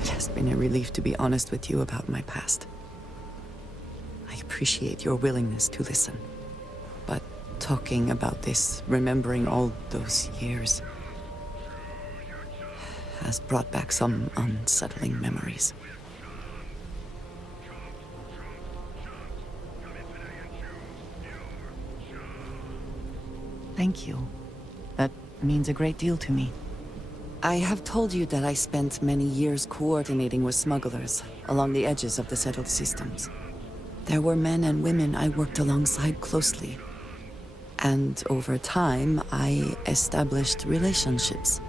It has been a relief to be honest with you about my past. I appreciate your willingness to listen. But talking about this, remembering all those years, has brought back some unsettling memories. Thank you. That means a great deal to me. I have told you that I spent many years coordinating with smugglers along the edges of the settled systems. There were men and women I worked alongside closely. And over time, I established relationships.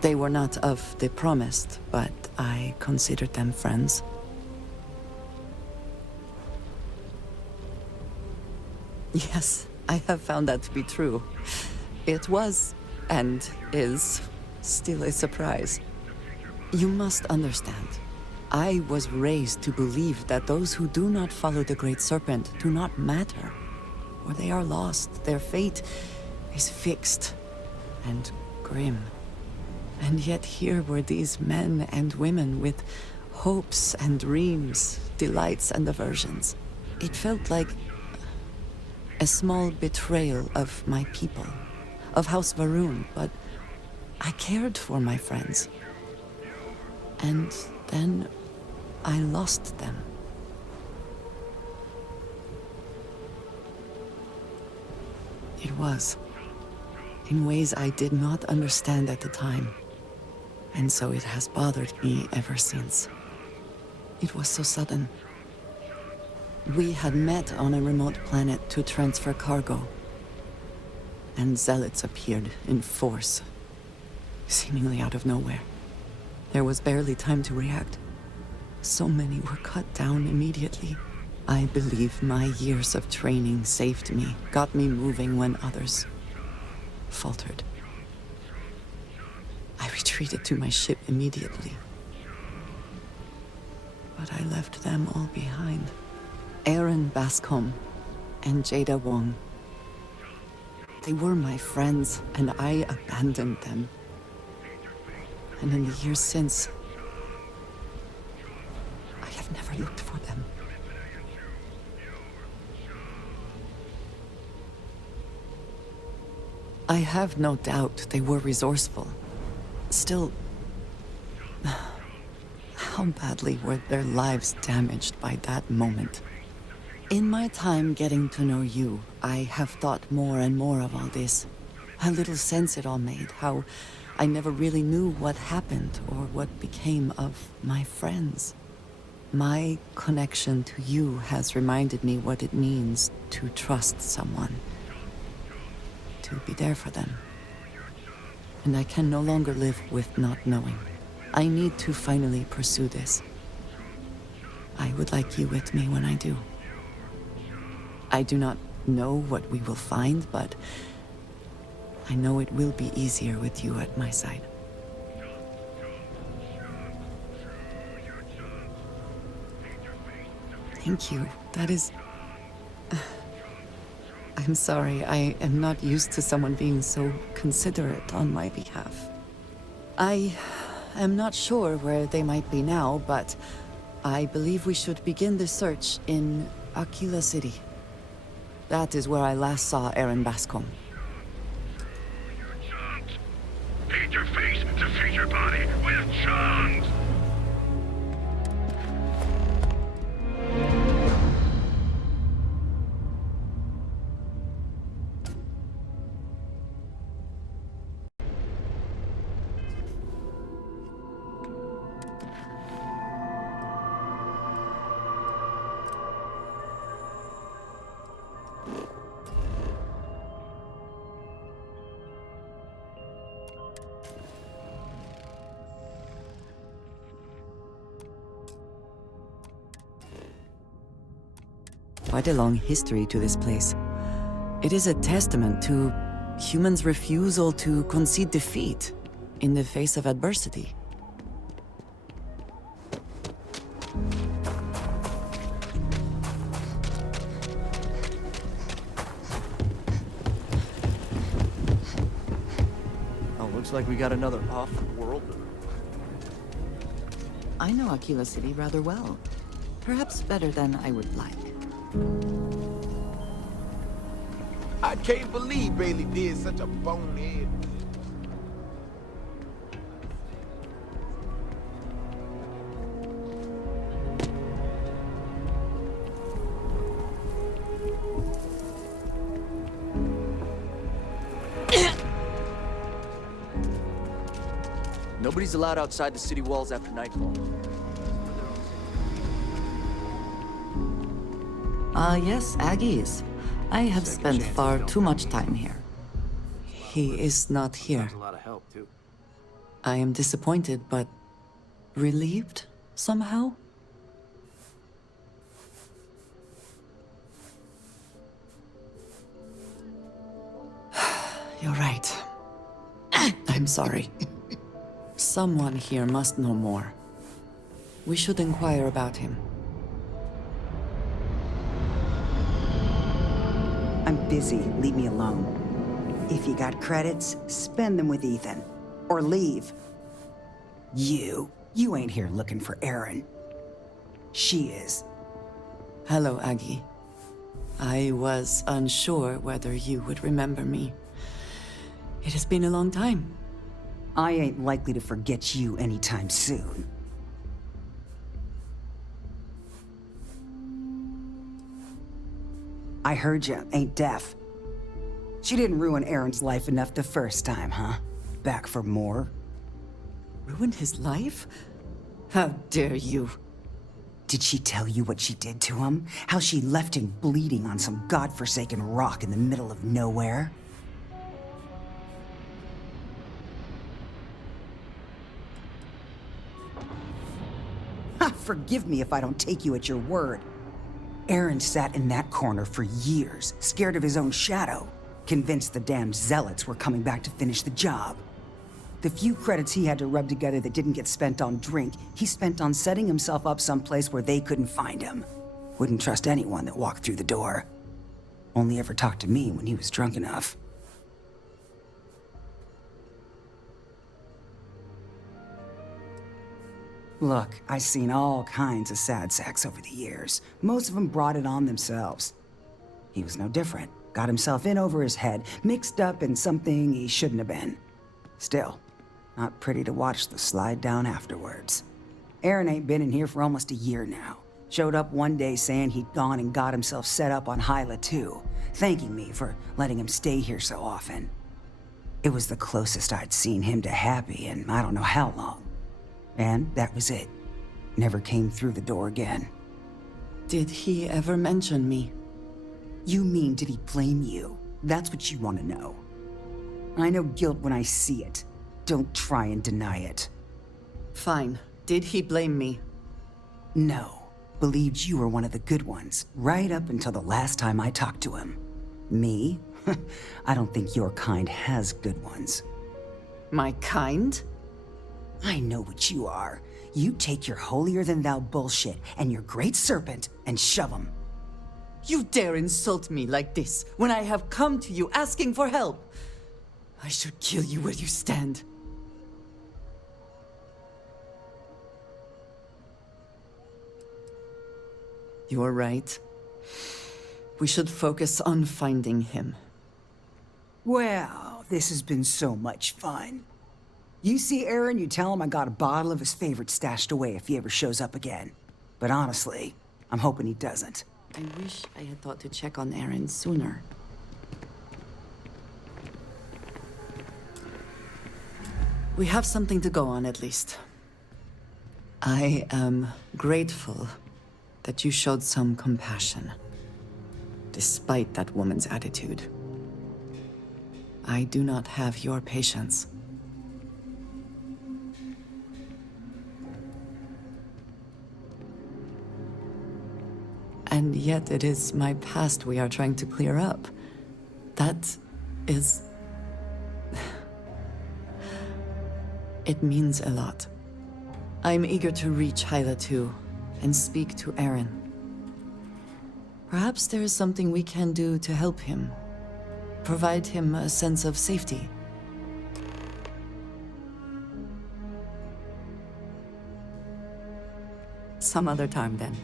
They were not of the promised, but I considered them friends. Yes, I have found that to be true. It was, and is, still a surprise. You must understand. I was raised to believe that those who do not follow the Great Serpent do not matter. Or they are lost. Their fate is fixed and grim. And yet here were these men and women with hopes and dreams, delights and aversions. It felt like a small betrayal of my people, of House Varun, but I cared for my friends. And then I lost them. It was, in ways I did not understand at the time. And so it has bothered me ever since. It was so sudden. We had met on a remote planet to transfer cargo. And zealots appeared in force, seemingly out of nowhere. There was barely time to react. So many were cut down immediately. I believe my years of training saved me, got me moving when others faltered. I retreated to my ship immediately. But I left them all behind. Aaron Bascom and Jada Wong. They were my friends, and I abandoned them. And in the years since, I have never looked for them. I have no doubt they were resourceful. Still, how badly were their lives damaged by that moment? In my time getting to know you, I have thought more and more of all this. How little sense it all made, how I never really knew what happened or what became of my friends. My connection to you has reminded me what it means to trust someone, to be there for them. And I can no longer live with not knowing. I need to finally pursue this. I would like you with me when I do. I do not know what we will find, but I know it will be easier with you at my side. Thank you. That is... I'm sorry, I am not used to someone being so considerate on my behalf. I am not sure where they might be now, but I believe we should begin the search in Aquila City. That is where I last saw Aaron Bascom. Paint your face to feed your body with chunks! Quite a long history to this place. It is a testament to humans' refusal to concede defeat in the face of adversity. Oh, we're Looks like we got another off-worlder. I know Aquila City rather well. Perhaps better than I would like. I can't believe Bailey did such a bonehead. Nobody's allowed outside the city walls after nightfall. Yes, Aggies. I have spent far too much time here. He is not here. A lot of help, too. I am disappointed, but relieved somehow? You're right. I'm sorry. Someone here must know more. We should inquire about him. I'm busy. Leave me alone. If you got credits, spend them with Ethan. Or leave. You ain't here looking for Erin. She is. Hello, Aggie. I was unsure whether you would remember me. It has been a long time. I ain't likely to forget you anytime soon. I heard you ain't deaf. She didn't ruin Erin's life enough the first time, huh? Back for more? Ruined his life? How dare you? Did she tell you what she did to him? How she left him bleeding on some godforsaken rock in the middle of nowhere? Forgive me if I don't take you at your word. Aaron sat in that corner for years, scared of his own shadow, convinced the damn zealots were coming back to finish the job. The few credits he had to rub together that didn't get spent on drink, he spent on setting himself up someplace where they couldn't find him. Wouldn't trust anyone that walked through the door. Only ever talked to me when he was drunk enough. Look, I've seen all kinds of sad sacks over the years. Most of them brought it on themselves. He was no different. Got himself in over his head, mixed up in something he shouldn't have been. Still, not pretty to watch the slide down afterwards. Aaron ain't been in here for almost a year now. Showed up one day saying he'd gone and got himself set up on Hyla too, thanking me for letting him stay here so often. It was the closest I'd seen him to happy in I don't know how long. And that was it. Never came through the door again. Did he ever mention me? You mean, did he blame you? That's what you want to know. I know guilt when I see it. Don't try and deny it. Fine. Did he blame me? No. Believed you were one of the good ones, right up until the last time I talked to him. Me? I don't think your kind has good ones. My kind? I know what you are. You take your holier-than-thou bullshit and your great serpent and shove 'em. You dare insult me like this when I have come to you asking for help. I should kill you where you stand. You are right. We should focus on finding him. Well, this has been so much fun. You see Aaron, you tell him I got a bottle of his favorite stashed away if he ever shows up again. But honestly, I'm hoping he doesn't. I wish I had thought to check on Aaron sooner. We have something to go on, at least. I am grateful that you showed some compassion, despite that woman's attitude. I do not have your patience. And yet it is my past we are trying to clear up. That is... It means a lot. I'm eager to reach Hyla too, and speak to Aaron. Perhaps there is something we can do to help him. Provide him a sense of safety. some other time then.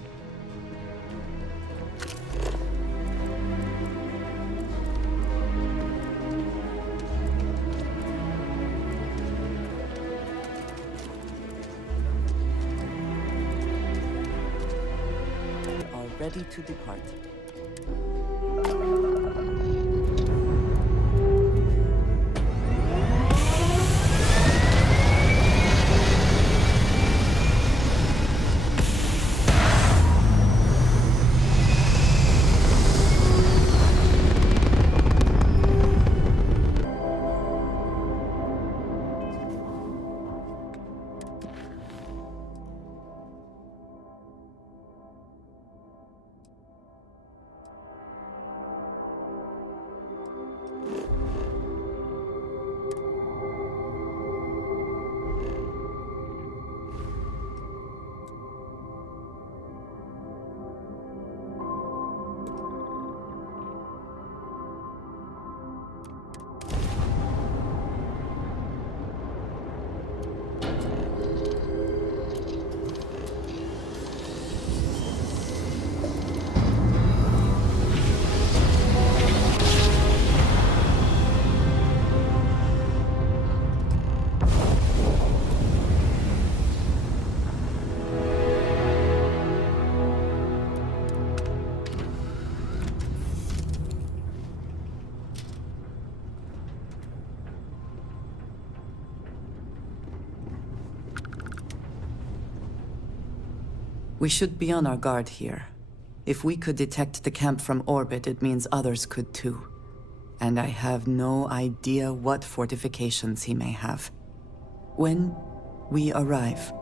We are ready to depart. We should be on our guard here. If we could detect the camp from orbit, it means others could too. And I have no idea what fortifications he may have. When we arrive,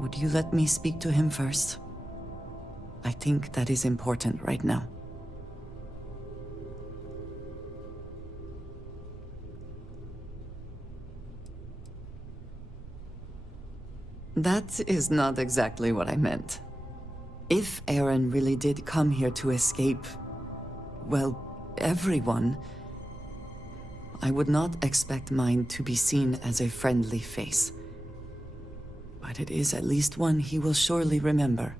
would you let me speak to him first? I think that is important right now. That is not exactly what I meant. If Aaron really did come here to escape, well, everyone, I would not expect mine to be seen as a friendly face. But it is at least one he will surely remember.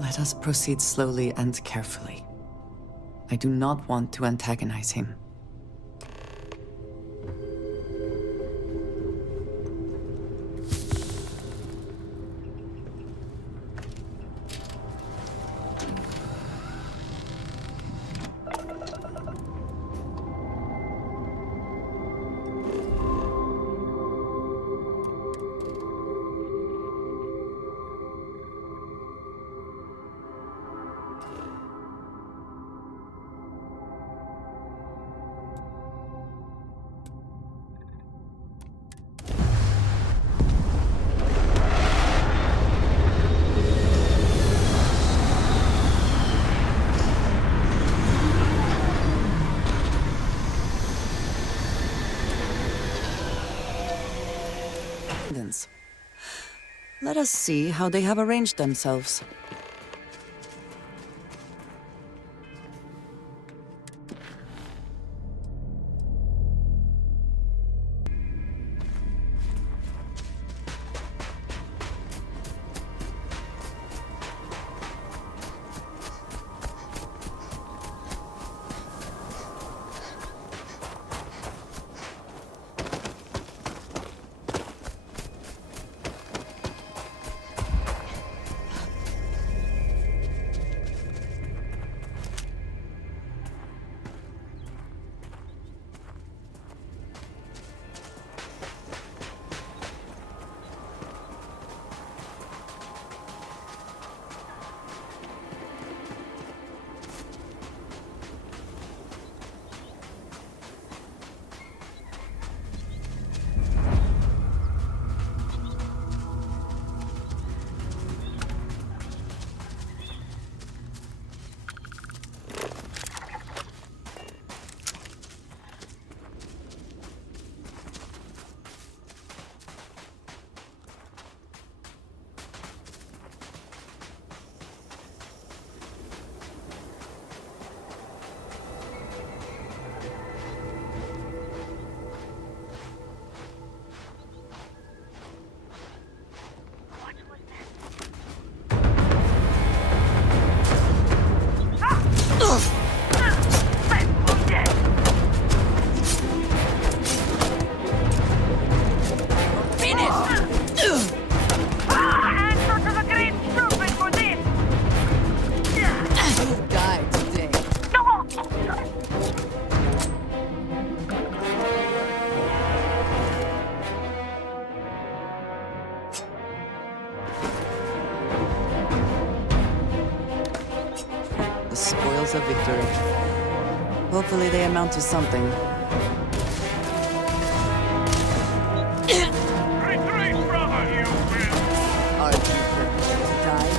Let us proceed slowly and carefully. I do not want to antagonize him. Let us see how they have arranged themselves. Hopefully they amount to something. Retreat, brother, you will! Are you prepared to die?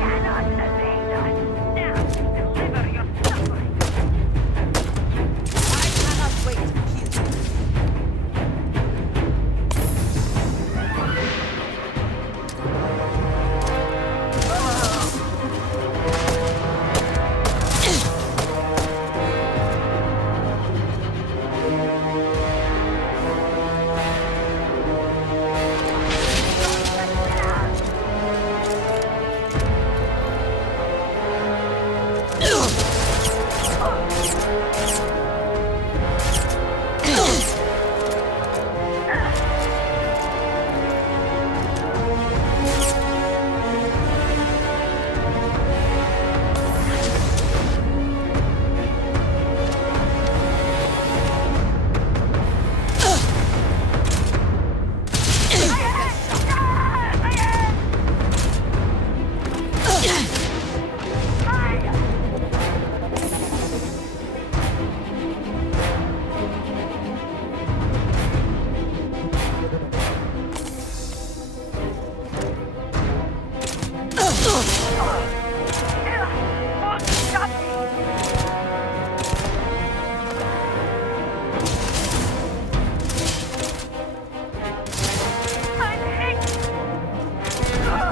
Cannot evade us! Now, deliver your suffering! I cannot wait to kill you.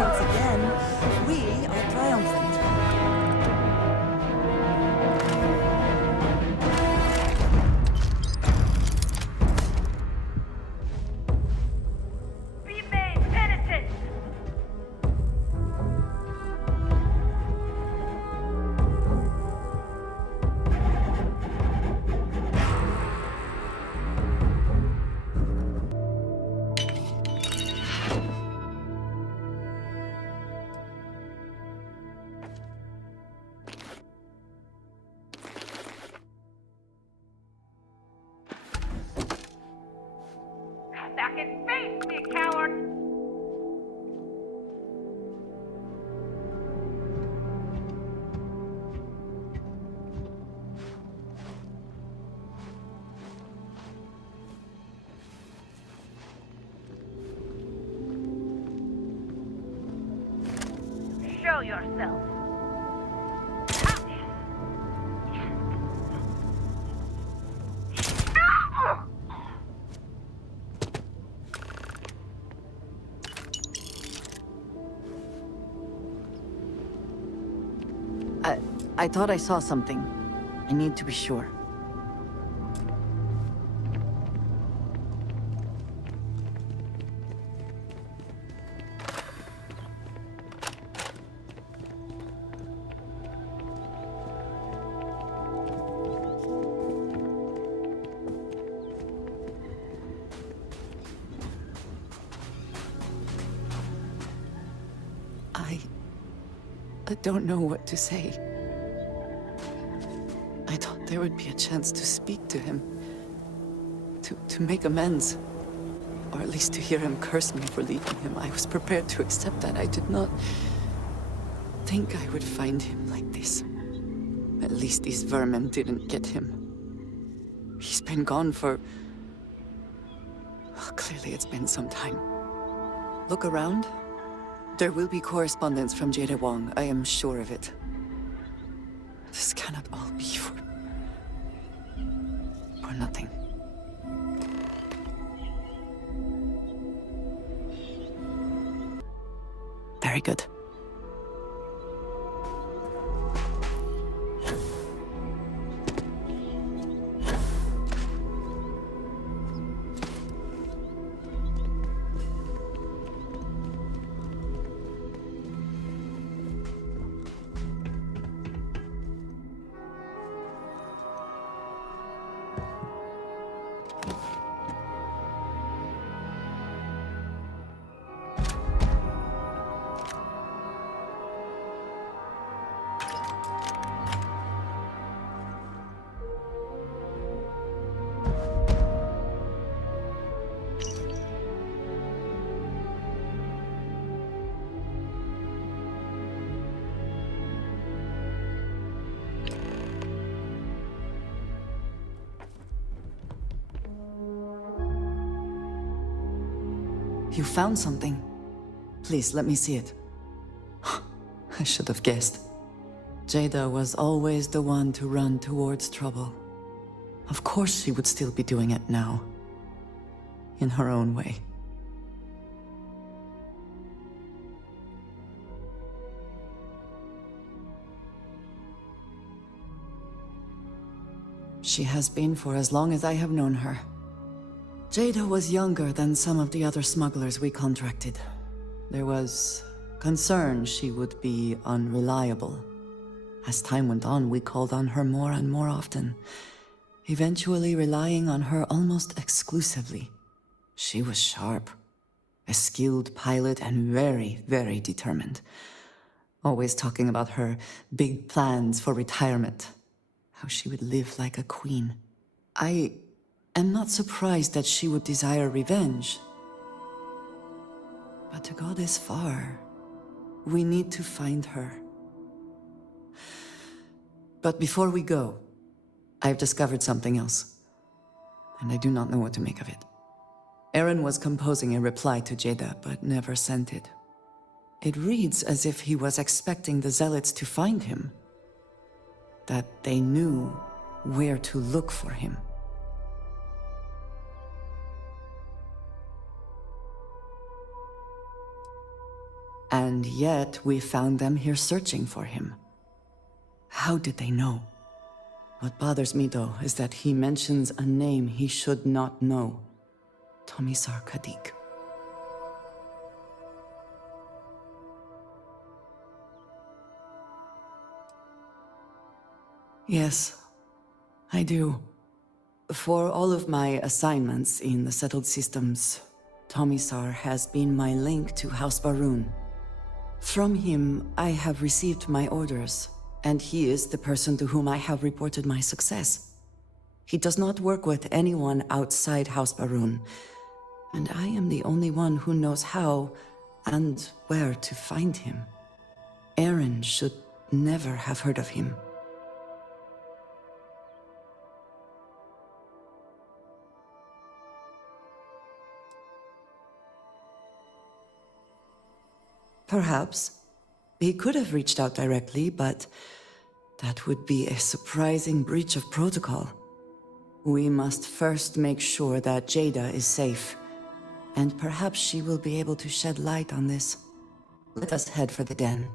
Once again, we are triumphant. Be made penitent! Back in face, me coward! Show yourself. I thought I saw something. I need to be sure. I don't know what to say. I thought there would be a chance to speak to him. To make amends. Or at least to hear him curse me for leaving him. I was prepared to accept that. I did not think I would find him like this. At least these vermin didn't get him. He's been gone for... Well, clearly it's been some time. Look around. There will be correspondence from Jade Wong. I am sure of it. This cannot all be for nothing. Very good. You found something. Please, let me see it. I should have guessed. Jada was always the one to run towards trouble. Of course she would still be doing it now. In her own way. She has been for as long as I have known her. Jada was younger than some of the other smugglers we contracted. There was concern she would be unreliable. As time went on, we called on her more and more often, eventually relying on her almost exclusively. She was sharp, a skilled pilot and very, very determined. Always talking about her big plans for retirement. How she would live like a queen. I am not surprised that she would desire revenge. But to go this far, we need to find her. But before we go, I've discovered something else. And I do not know what to make of it. Aaron was composing a reply to Jada, but never sent it. It reads as if he was expecting the Zealots to find him. That they knew where to look for him. And yet we found them here searching for him. How did they know? What bothers me, though, is that he mentions a name he should not know. Tomisar Kadik. Yes, I do. For all of my assignments in the settled systems, Tomisar has been my link to House Baroon. From him, I have received my orders, and he is the person to whom I have reported my success. He does not work with anyone outside House Baroon, and I am the only one who knows how and where to find him. Aaron should never have heard of him. Perhaps. He could have reached out directly, but that would be a surprising breach of protocol. We must first make sure that Jada is safe, and perhaps she will be able to shed light on this. Let us head for the den.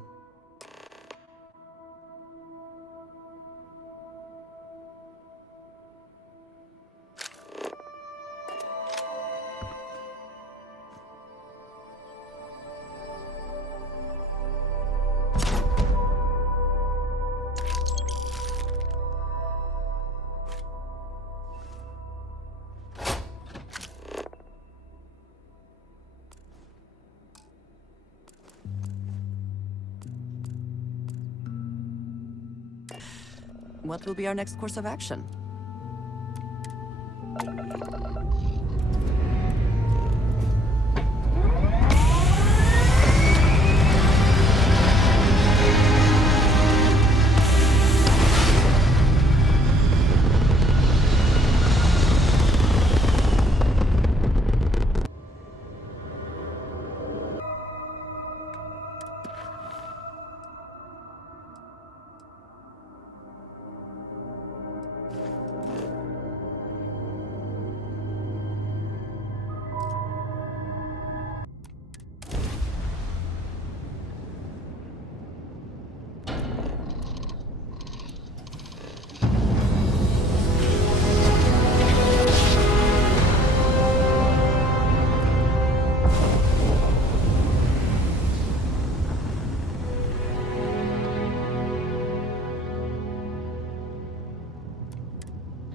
What will be our next course of action?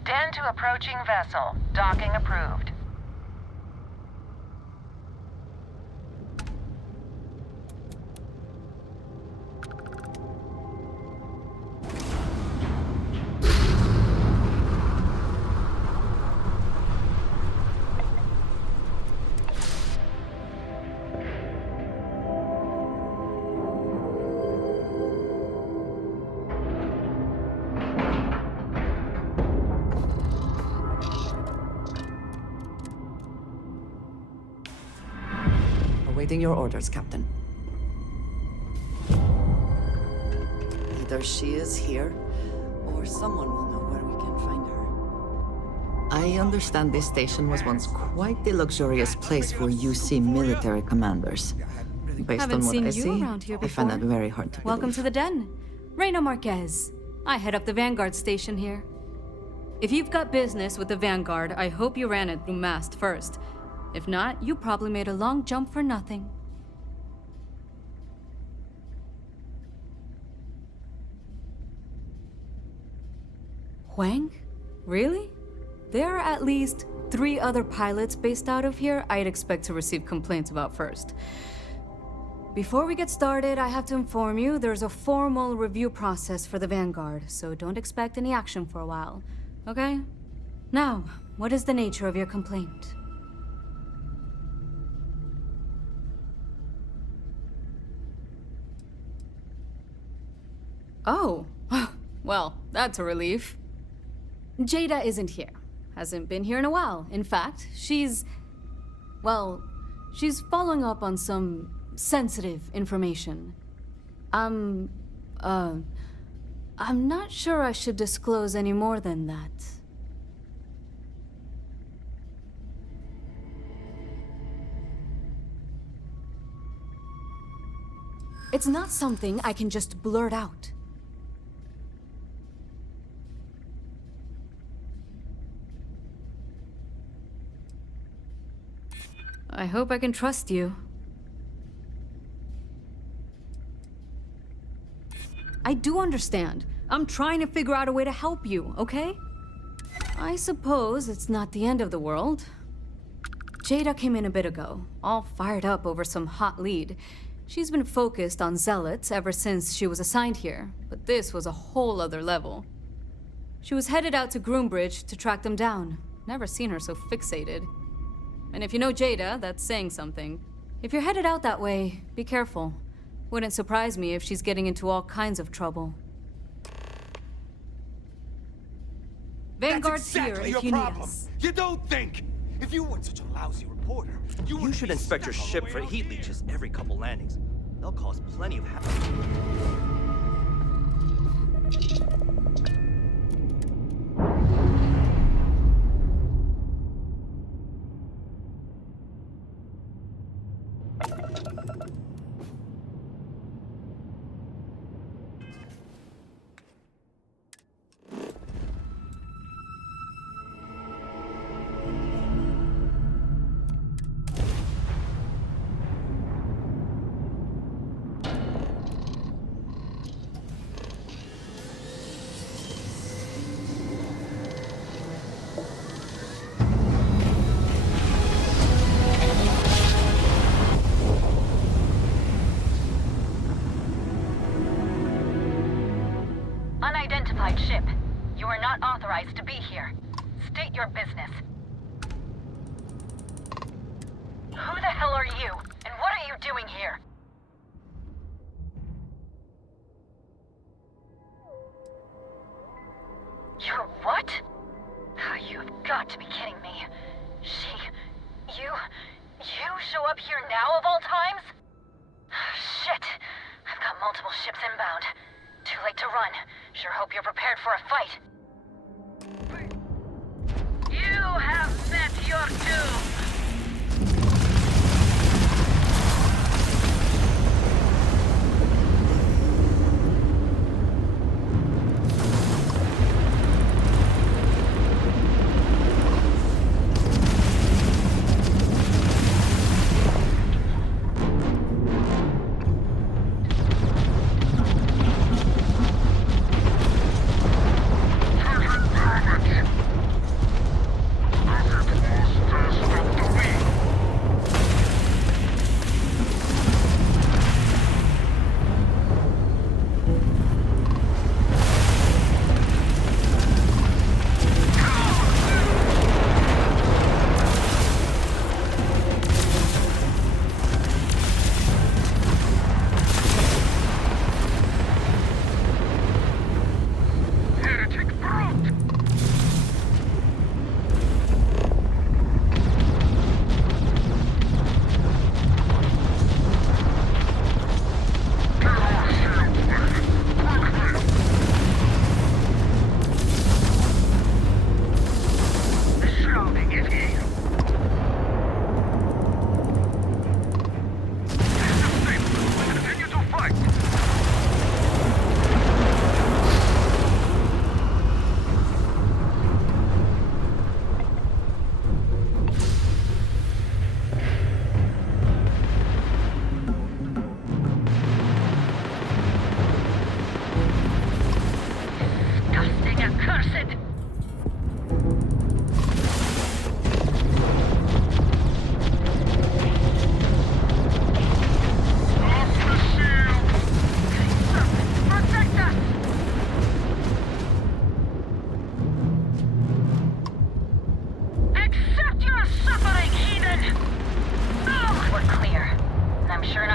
Den to approaching vessel. Docking approved. Awaiting your orders, Captain. Either she is here, or someone will know where we can find her. I understand this station was once quite the luxurious place for UC military commanders. Based Haven't on what seen I you see, around here I find that before. very hard to Welcome believe. to the den. Reina Marquez. I head up the Vanguard station here. If you've got business with the Vanguard, I hope you ran it through MAST first. If not, you probably made a long jump for nothing. Huang? Really? There are at least 3 other pilots based out of here I'd expect to receive complaints about first. Before we get started, I have to inform you there's a formal review process for the Vanguard, so don't expect any action for a while, okay? Now, what is the nature of your complaint? Oh, well, that's a relief. Jada isn't here. Hasn't been here in a while. In fact, she's following up on some sensitive information. I'm not sure I should disclose any more than that. It's not something I can just blurt out. I hope I can trust you. I do understand. I'm trying to figure out a way to help you, okay? I suppose it's not the end of the world. Jada came in a bit ago, all fired up over some hot lead. She's been focused on zealots ever since she was assigned here, but this was a whole other level. She was headed out to Groombridge to track them down. Never seen her so fixated. And if you know Jada, that's saying something. If you're headed out that way, be careful. Wouldn't surprise me if she's getting into all kinds of trouble. Vanguard's That's exactly here if your you problem. need us. You don't think. If you weren't such a lousy reporter, you You wouldn't should be inspect your stuck all the ship way for out heat here. leeches every couple landings. They'll cause plenty of havoc. Unidentified ship. You are not authorized to be here. State your business. Who the hell are you? And what are you doing here? You're what? You've got to be kidding me. You show up here now of all times? Shit. I've got multiple ships inbound. Too late to run. Sure hope you're prepared for a fight. You have met your doom!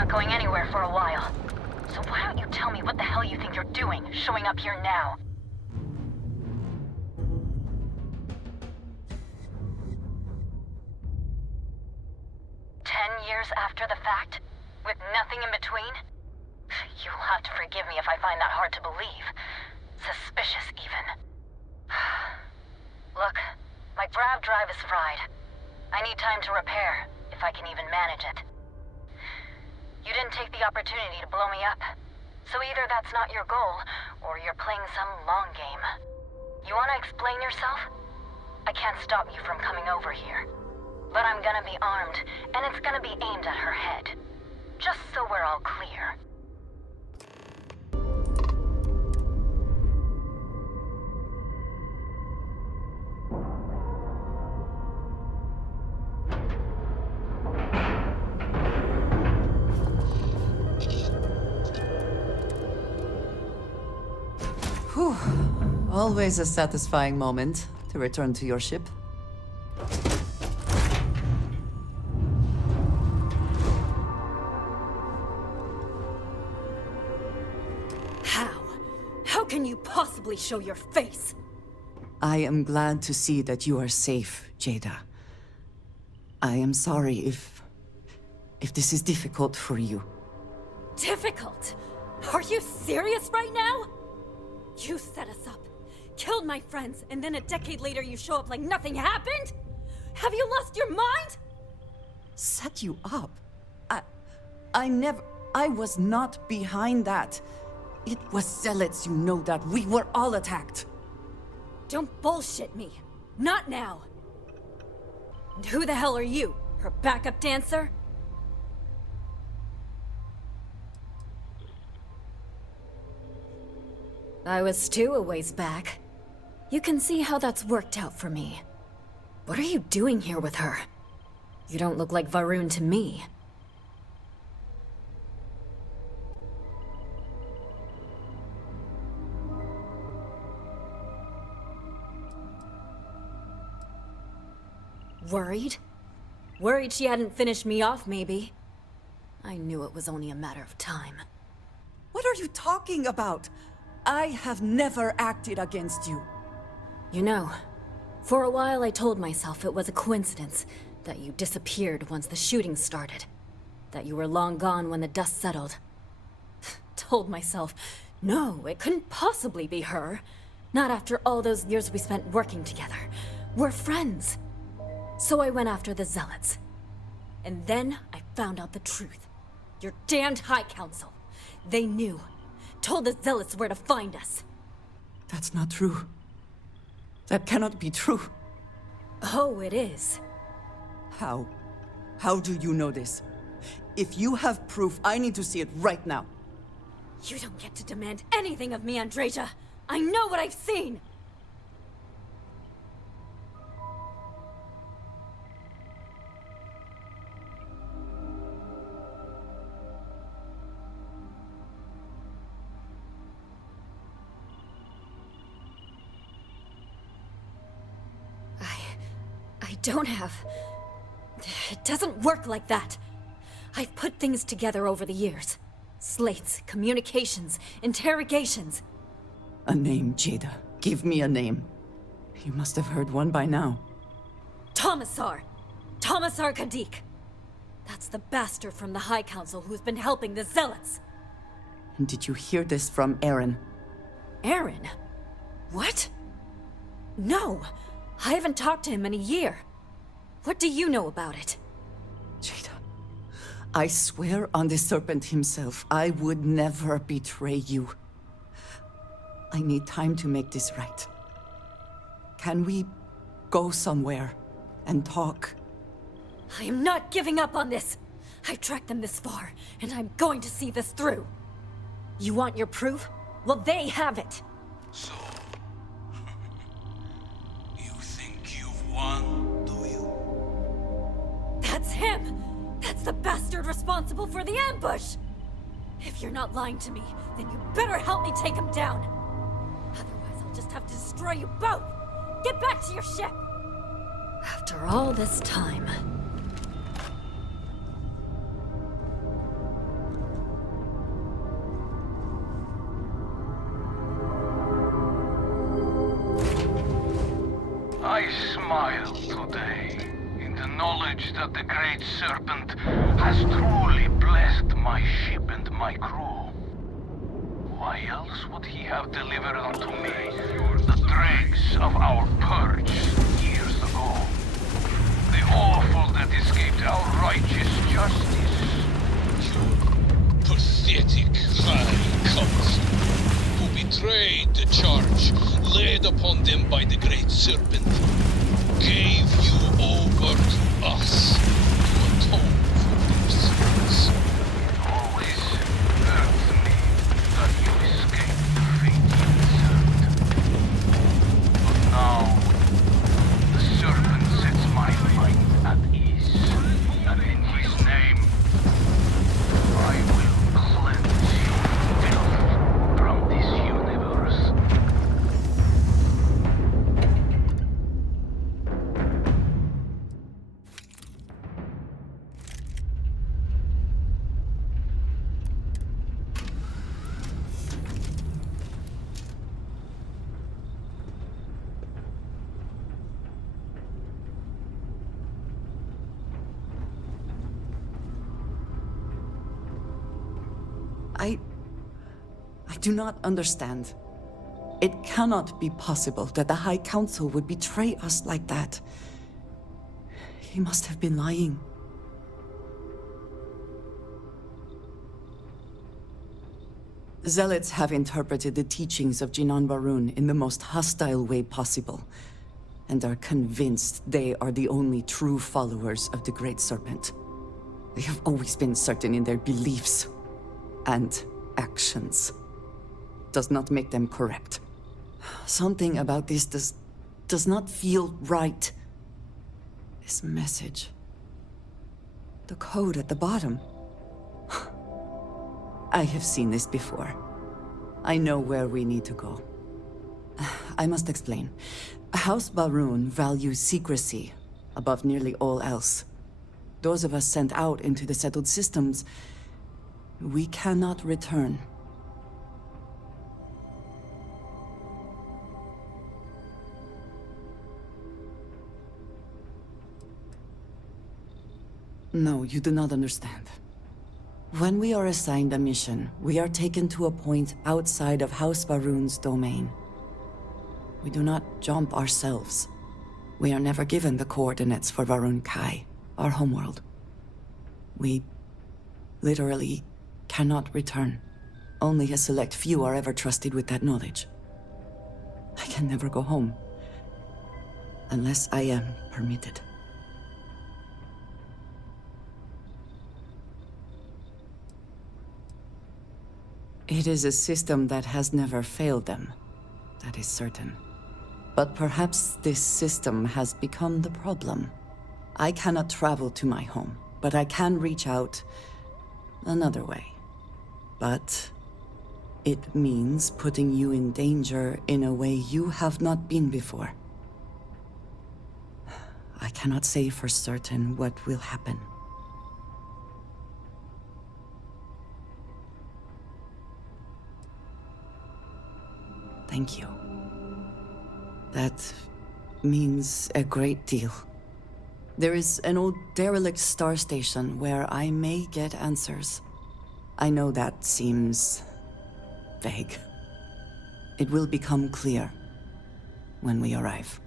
not going anywhere for a while. So why don't you tell me what the hell you think you're doing, showing up here now? Years after the fact? With nothing in between? You'll have to forgive me if I find that hard to believe. Suspicious, even. Look, my grav drive is fried. I need time to repair, if I can even manage it. You didn't take the opportunity to blow me up. So either that's not your goal, or you're playing some long game. You want to explain yourself? I can't stop you from coming over here. But I'm gonna be armed, and it's gonna be aimed at her head. Just so we're all clear. Whew. Always a satisfying moment to return to your ship. How can you possibly show your face? I am glad to see that you are safe, Jada. I am sorry if this is difficult for you. Difficult? Are you serious right now? You set us up, killed my friends, and then a decade later you show up like nothing happened? Have you lost your mind? Set you up? I was not behind that. It was zealots, you know that. We were all attacked. Don't bullshit me. Not now. And who the hell are you? Her backup dancer? I was too a ways back. You can see how that's worked out for me. What are you doing here with her? You don't look like Varun to me. Worried? Worried she hadn't finished me off, maybe. I knew it was only a matter of time. What are you talking about? I have never acted against you. You know, for a while I told myself it was a coincidence that you disappeared once the shooting started. That you were long gone when the dust settled. Told myself, no, it couldn't possibly be her. Not after all those years we spent working together. We're friends. So I went after the Zealots. And then I found out the truth. Your damned High Council. They knew. Told the Zealots where to find us. That's not true. That cannot be true. Oh, it is. How? How do you know this? If you have proof, I need to see it right now. You don't get to demand anything of me, Andreja. I know what I've seen! I don't have... It doesn't work like that. I've put things together over the years. Slates, communications, interrogations. A name, Jada. Give me a name. You must have heard one by now. Tomasar! Tomasar Kadik! That's the bastard from the High Council who's been helping the Zealots! And did you hear this from Aaron? Aaron? What? No! I haven't talked to him in a year. What do you know about it? Jada, I swear on the Serpent himself, I would never betray you. I need time to make this right. Can we go somewhere and talk? I am not giving up on this! I've tracked them this far, and I'm going to see this through. You want your proof? Well, they have it! So... you think you've won, do you? That's him! That's the bastard responsible for the ambush! If you're not lying to me, then you better help me take him down! Otherwise, I'll just have to destroy you both! Get back to your ship! After all this time... smile today in the knowledge that the Great Serpent has truly blessed my ship and my crew. Why else would he have delivered unto me the dregs of our purge years ago? The awful that escaped our righteous justice. You pathetic High Council, who betrayed the charge laid upon them by the Great Serpent, gave you over to us to atone for their sins. It always hurts me that you escaped the fate you deserved. But now, the Serpent sets my mind at ease, and in his name, I will cleanse your filth from this universe. I do not understand. It cannot be possible that the High Council would betray us like that. He must have been lying. Zealots have interpreted the teachings of Jinan Barun in the most hostile way possible, and are convinced they are the only true followers of the Great Serpent. They have always been certain in their beliefs and actions. Does not make them correct. Something about this does not feel right. This message. The code at the bottom. I have seen this before. I know where we need to go. I must explain. House Barun values secrecy above nearly all else. Those of us sent out into the settled systems, we cannot return. No, you do not understand. When we are assigned a mission, we are taken to a point outside of House Barun's domain. We do not jump ourselves. We are never given the coordinates for Varun Kai, our homeworld. We literally cannot return. Only a select few are ever trusted with that knowledge. I can never go home. Unless I am permitted. It is a system that has never failed them. That is certain. But perhaps this system has become the problem. I cannot travel to my home, but I can reach out another way. But it means putting you in danger in a way you have not been before. I cannot say for certain what will happen. Thank you. That means a great deal. There is an old derelict star station where I may get answers. I know that seems vague. It will become clear when we arrive.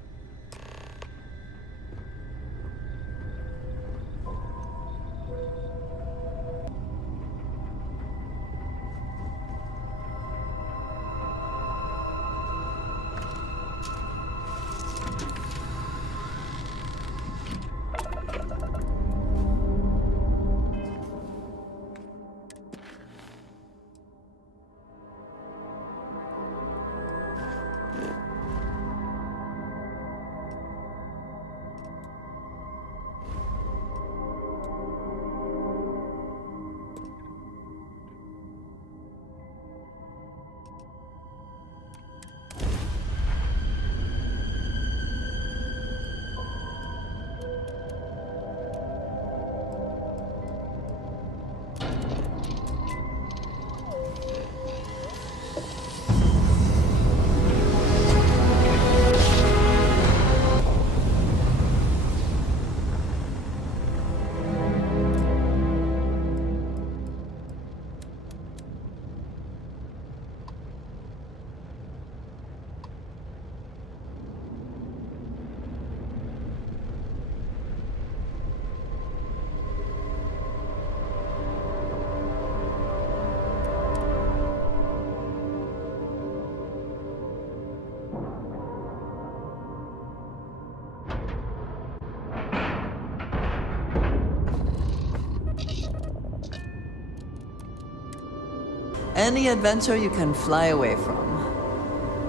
Any adventure you can fly away from.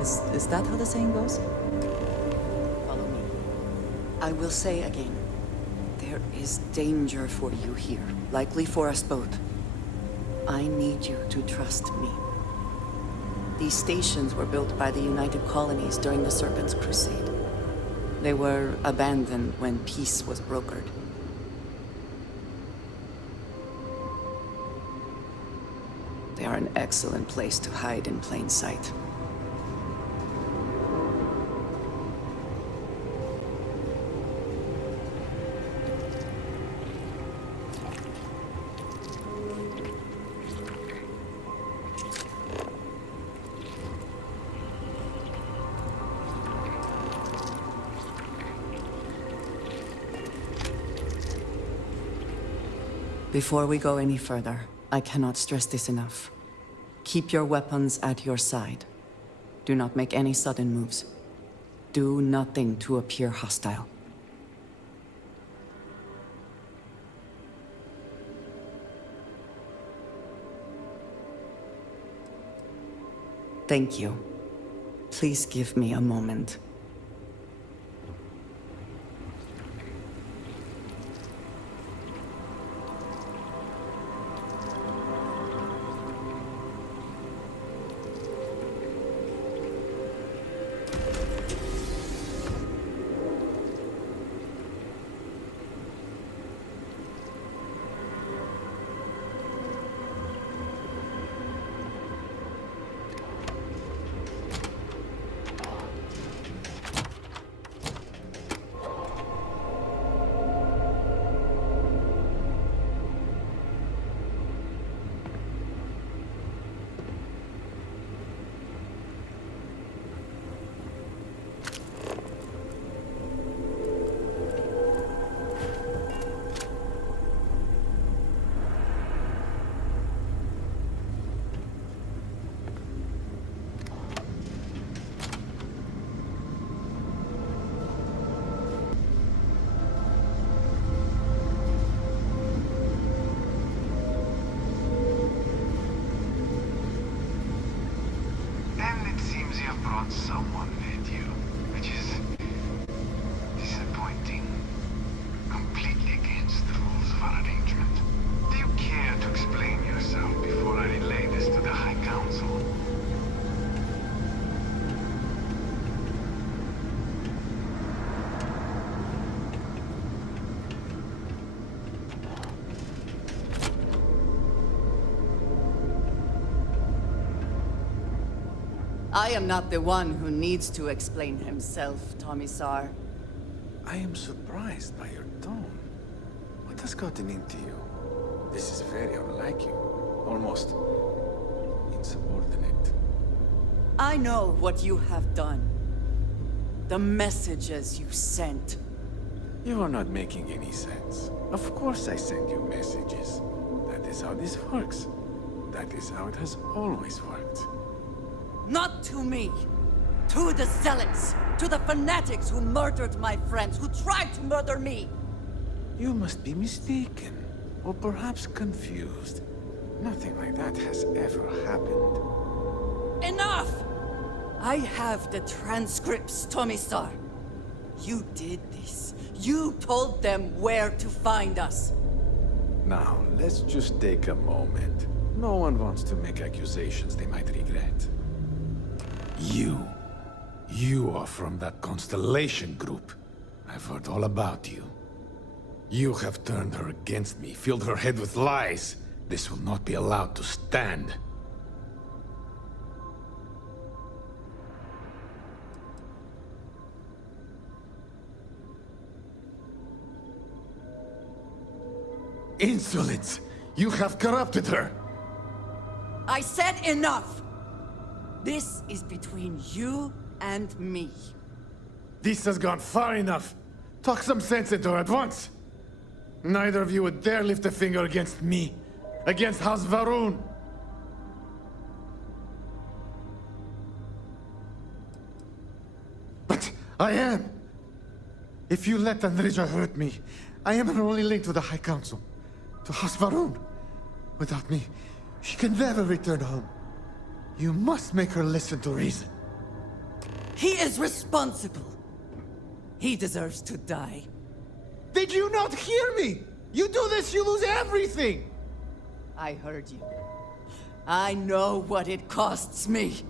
Is that how the saying goes? Follow me. I will say again, there is danger for you here, likely for us both. I need you to trust me. These stations were built by the United Colonies during the Serpent's Crusade. They were abandoned when peace was brokered. They are an excellent place to hide in plain sight. Before we go any further, I cannot stress this enough. Keep your weapons at your side. Do not make any sudden moves. Do nothing to appear hostile. Thank you. Please give me a moment. Someone with you, which is disappointing. Completely against the rules of our arrangement. Do you care to explain yourself before I relay this to the High Council? I am not the one who needs to explain himself, Tomisar. I am surprised by your tone. What has gotten into you? This is very unlike you. Almost insubordinate. I know what you have done. The messages you sent. You are not making any sense. Of course I send you messages. That is how this works. That is how it has always worked. Not to me! To the zealots! To the fanatics who murdered my friends, who tried to murder me! You must be mistaken, or perhaps confused. Nothing like that has ever happened. Enough! I have the transcripts, Tomisar. You did this. You told them where to find us. Now, let's just take a moment. No one wants to make accusations they might regret. You are from that Constellation group. I've heard all about you. You have turned her against me, filled her head with lies. This will not be allowed to stand. Insolence! You have corrupted her! I said enough! This is between you and me. This has gone far enough. Talk some sense into her at once. Neither of you would dare lift a finger against me. Against House Varun. But I am. If you let Andrija hurt me, I am her only link to the High Council. To House Varun. Without me, she can never return home. You must make her listen to reason. He is responsible. He deserves to die. Did you not hear me? You do this, you lose everything! I heard you. I know what it costs me.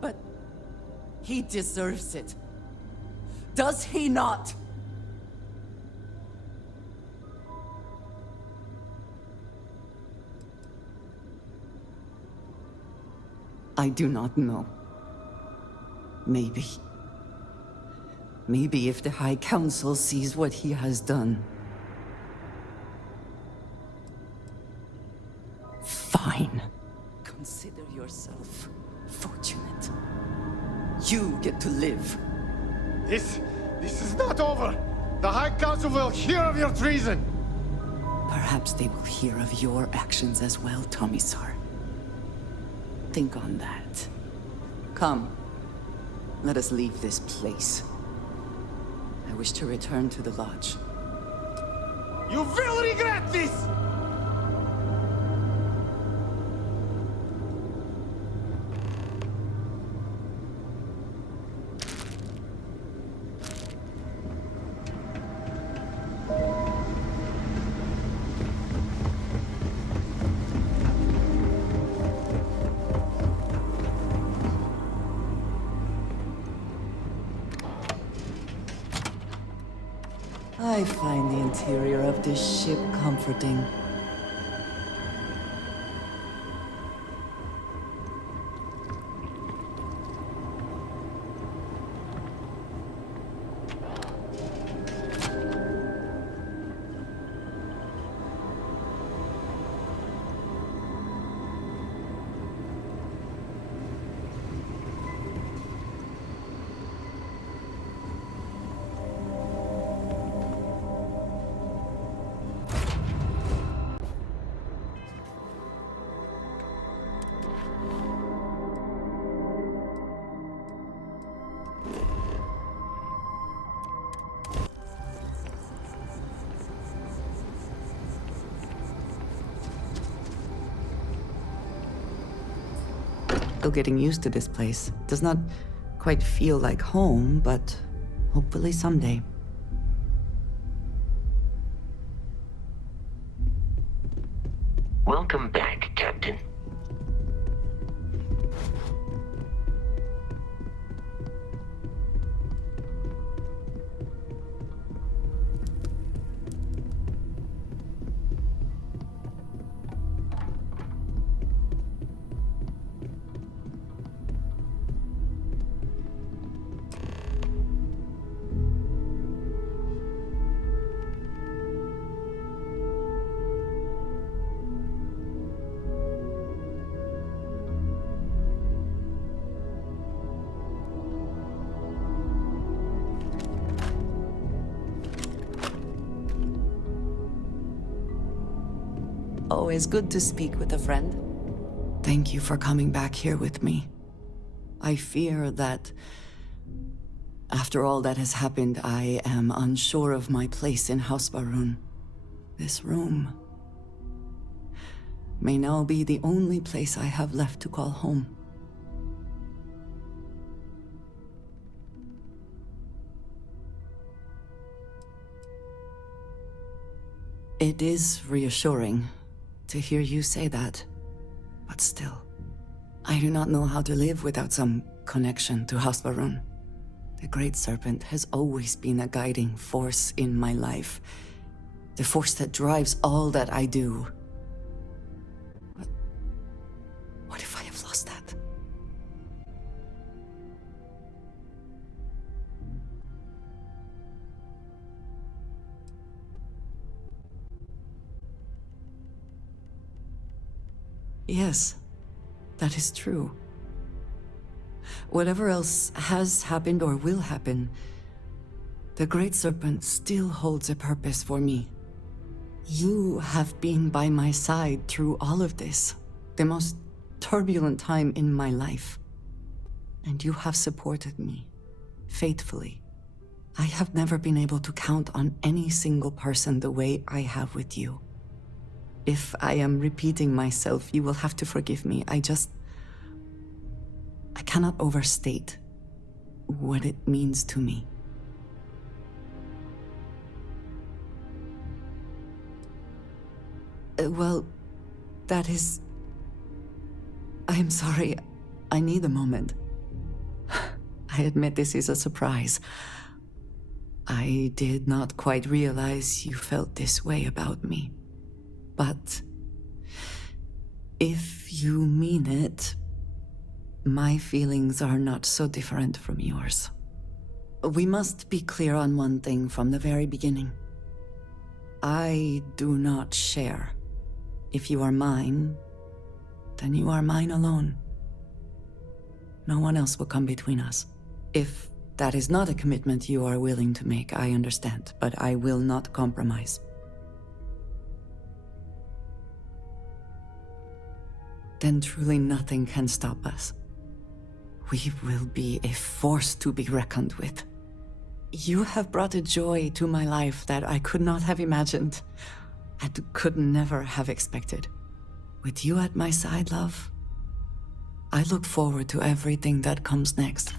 But he deserves it. Does he not? I do not know. Maybe. Maybe if the High Council sees what he has done. Fine. Consider yourself fortunate. You get to live. This is not over! The High Council will hear of your treason! Perhaps they will hear of your actions as well, Tomisar. Think on that. Come. Let us leave this place. I wish to return to the lodge. You will regret this! I find the interior of this ship comforting. Still getting used to this place. Does not quite feel like home, but hopefully someday. Welcome back, Captain. Always good to speak with a friend. Thank you for coming back here with me. I fear that after all that has happened, I am unsure of my place in House Barun. This room may now be the only place I have left to call home. It is reassuring to hear you say that, but still, I do not know how to live without some connection to House Barun. The Great Serpent has always been a guiding force in my life, the force that drives all that I do. But what if I have lost that? Yes, that is true. Whatever else has happened or will happen, the Great Serpent still holds a purpose for me. You have been by my side through all of this, the most turbulent time in my life. And you have supported me, faithfully. I have never been able to count on any single person the way I have with you. If I am repeating myself, you will have to forgive me. I just I cannot overstate what it means to me. Well, that is... I'm sorry. I need a moment. I admit this is a surprise. I did not quite realize you felt this way about me. But if you mean it, my feelings are not so different from yours. We must be clear on one thing from the very beginning. I do not share. If you are mine, then you are mine alone. No one else will come between us. If that is not a commitment you are willing to make, I understand, but I will not compromise. Then truly nothing can stop us. We will be a force to be reckoned with. You have brought a joy to my life that I could not have imagined, and could never have expected. With you at my side, love, I look forward to everything that comes next.